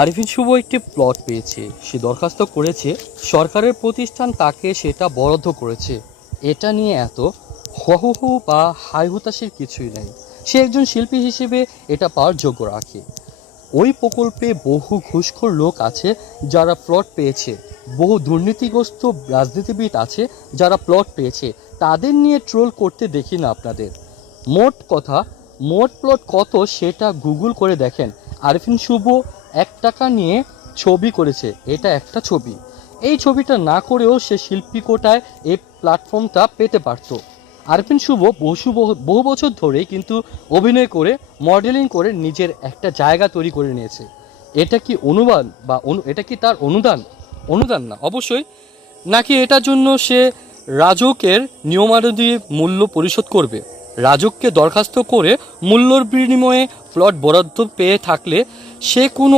আরিফিন শুভ একটি প্লট পেয়েছে, সে দরখাস্ত করেছে, সরকারের প্রতিষ্ঠান তাকে সেটা বরাদ্দ করেছে। এটা নিয়ে এত হহু বা হাই হুতাশের কিছুই নেই। সে একজন শিল্পী হিসেবে এটা পাওয়ার যোগ্য রাখে। ওই প্রকল্পে বহু ঘুষখোর লোক আছে যারা প্লট পেয়েছে, বহু দুর্নীতিগ্রস্ত রাজনীতিবিদ আছে যারা প্লট পেয়েছে। তাদের নিয়ে ট্রোল করতে দেখি না আপনাদের। মোট প্লট কত সেটা গুগল করে দেখেন। আরিফিন শুভ 1 টাকা নিয়ে ছবি করেছে, এটা একটা ছবি। এই ছবিটা না করেও সে শিল্পী কোটায় এই প্ল্যাটফর্মটা পেতে পারত। আরিফিন শুভ বহু বছর ধরে কিন্তু অভিনয় করে, মডেলিং করে নিজের একটা জায়গা তৈরি করে নিয়েছে। এটা কি অনুবাদ বা এটা কি তার অনুদান? অনুদান না অবশ্যই। নাকি এটার জন্য সে রাজকের নিয়মানুযায়ী মূল্য পরিশোধ করবে? রাজককে দরখাস্ত করে মূল্যর বিনিময়ে প্লট বরাদ্দ পেয়ে থাকলে সে কোনো